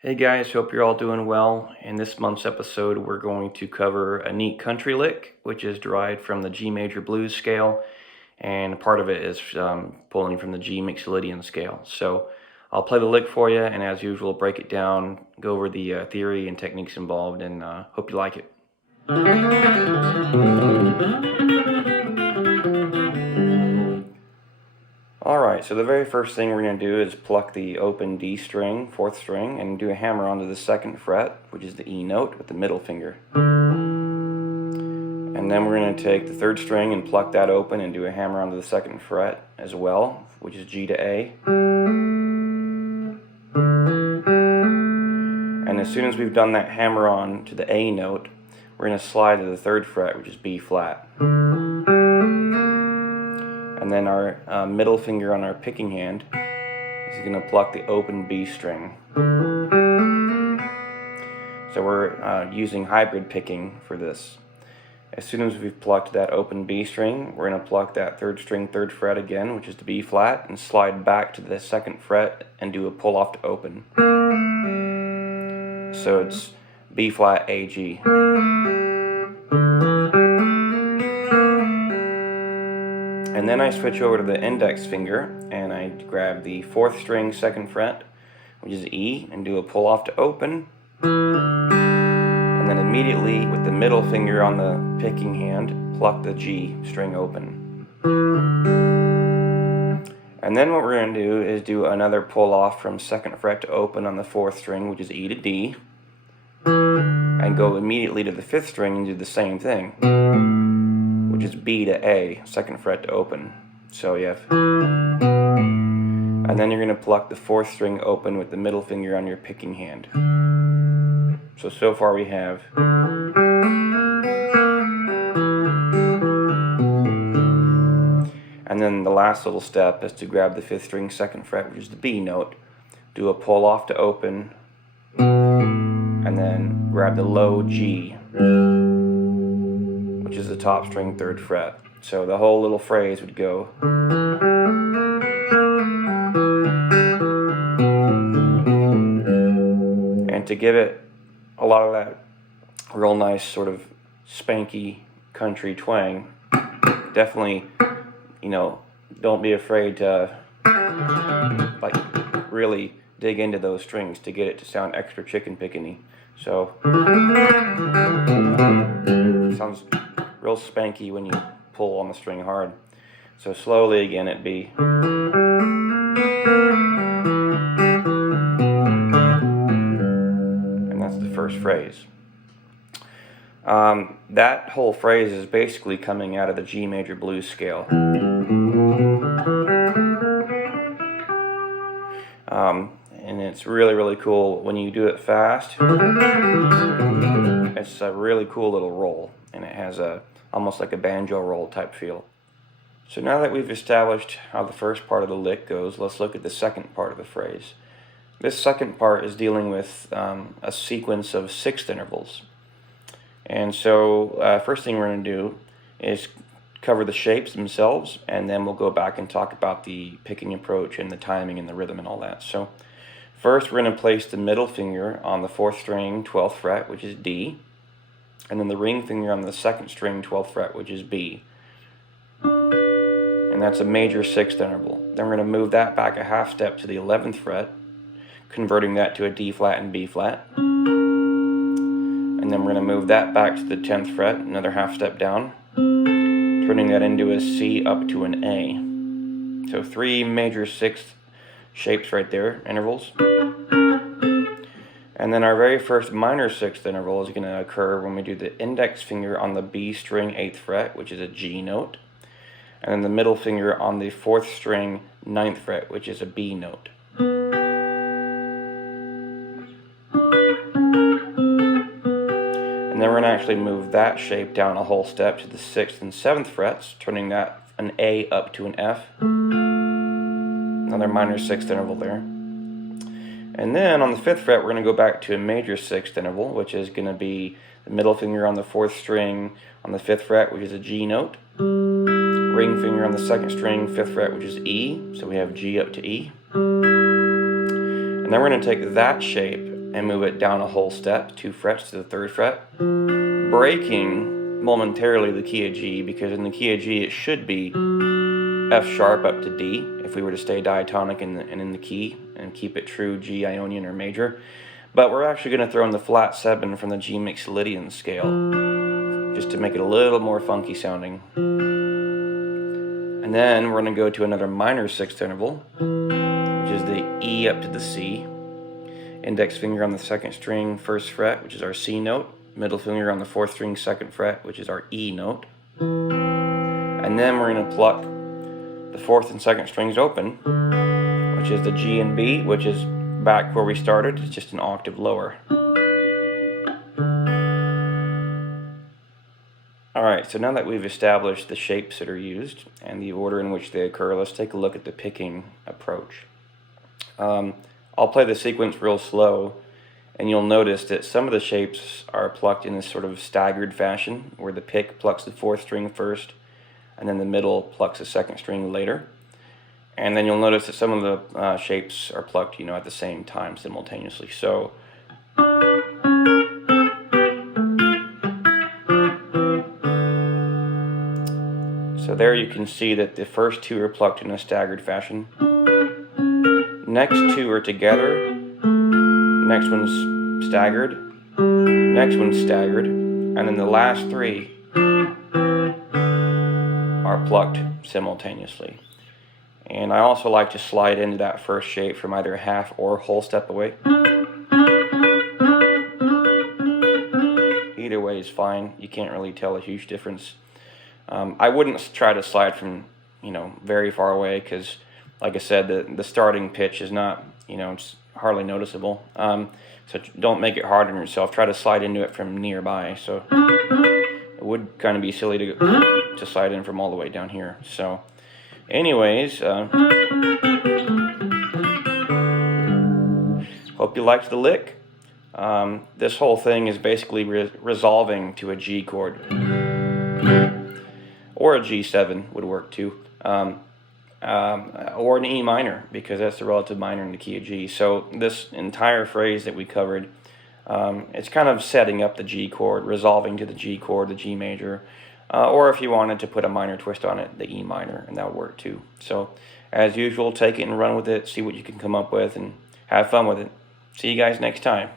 Hey guys, hope you're all doing well. In this month's episode, we're going to cover a neat country lick, which is derived from the G major blues scale, and part of it is pulling from the G Mixolydian scale. So I'll play the lick for you, and as usual, break it down, go over the theory and techniques involved, and hope you like it. Alright, so the very first thing we're going to do is pluck the open D string, 4th string, and do a hammer onto the 2nd fret, which is the E note, with the middle finger. And then we're going to take the 3rd string and pluck that open and do a hammer onto the 2nd fret as well, which is G to A. And as soon as we've done that hammer on to the A note, we're going to slide to the 3rd fret, which is B flat. And then our middle finger on our picking hand is going to pluck the open B string. So we're using hybrid picking for this. As soon as we've plucked that open B string, we're going to pluck that 3rd string, 3rd fret again, which is the B flat, and slide back to the 2nd fret and do a pull off to open. So it's B flat, A, G. And then I switch over to the index finger and I grab the 4th string, 2nd fret, which is E, and do a pull off to open. And then immediately with the middle finger on the picking hand, pluck the G string open. And then what we're going to do is do another pull off from 2nd fret to open on the 4th string, which is E to D, and go immediately to the 5th string and do the same thing, which is B to A, 2nd fret to open. So you have, and then you're going to pluck the 4th string open with the middle finger on your picking hand. So far we have and then the last little step is to grab the 5th string, 2nd fret, which is the B note, do a pull off to open, and then grab the low G, which is the top string, 3rd fret. So the whole little phrase would go. And to give it a lot of that real nice sort of spanky country twang, definitely, don't be afraid to really dig into those strings to get it to sound extra chicken pickany. So it sounds real spanky when you pull on the string hard. So slowly again it'd be. And that's the first phrase. That whole phrase is basically coming out of the G major blues scale. And it's really, really cool when you do it fast. It's a really cool little roll, and it has almost like a banjo roll type feel. So now that we've established how the first part of the lick goes, let's look at the second part of the phrase. This second part is dealing with a sequence of 6th intervals. And so first thing we're going to do is cover the shapes themselves, and then we'll go back and talk about the picking approach and the timing and the rhythm and all that. So first we're going to place the middle finger on the 4th string, 12th fret, which is D, and then the ring finger on the 2nd string, 12th fret, which is B. And that's a major 6th interval. Then we're going to move that back a half step to the 11th fret, converting that to a D flat and B flat. And then we're going to move that back to the 10th fret, another half step down, turning that into a C up to an A. So 3 major 6th shapes right there, intervals. And then our very first minor 6th interval is going to occur when we do the index finger on the B string, 8th fret, which is a G note, and then the middle finger on the 4th string, 9th fret, which is a B note. And then we're going to actually move that shape down a whole step to the 6th and 7th frets, turning that an A up to an F. Another minor 6th interval there. And then on the 5th fret, we're going to go back to a major 6th interval, which is going to be the middle finger on the 4th string on the 5th fret, which is a G note. Ring finger on the 2nd string, 5th fret, which is E. So we have G up to E. And then we're going to take that shape and move it down a whole step, 2 frets to the 3rd fret, breaking momentarily the key of G, because in the key of G it should be F sharp up to D if we were to stay diatonic in the key and keep it true G Ionian or major. But we're actually going to throw in the flat 7 from the G Mixolydian scale, just to make it a little more funky sounding. And then we're going to go to another minor 6th interval, which is the E up to the C. Index finger on the 2nd string, 1st fret, which is our C note. Middle finger on the 4th string, 2nd fret, which is our E note. And then we're going to pluck the 4th and 2nd strings open, which is the G and B, which is back where we started. It's just an octave lower. Alright, so now that we've established the shapes that are used and the order in which they occur, let's take a look at the picking approach. I'll play the sequence real slow, and you'll notice that some of the shapes are plucked in this sort of staggered fashion, where the pick plucks the 4th string first, and then the middle plucks the 2nd string later. And then you'll notice that some of the shapes are plucked, at the same time simultaneously. So there you can see that the first 2 are plucked in a staggered fashion. Next 2 are together. Next one's staggered. Next one's staggered. And then the last 3 are plucked simultaneously. And I also like to slide into that first shape from either a half or whole step away. Either way is fine. You can't really tell a huge difference. I wouldn't try to slide from, very far away, because, like I said, the starting pitch is not, it's hardly noticeable. So don't make it hard on yourself. Try to slide into it from nearby. So it would kind of be silly to slide in from all the way down here. So anyways, hope you liked the lick. This whole thing is basically resolving to a G chord. Or a G7 would work too. Or an E minor, because that's the relative minor in the key of G. So this entire phrase that we covered, it's kind of setting up the G chord, resolving to the G chord, the G major, or if you wanted to put a minor twist on it, the E minor, and that would work too. So as usual, take it and run with it, see what you can come up with, and have fun with it. See you guys next time.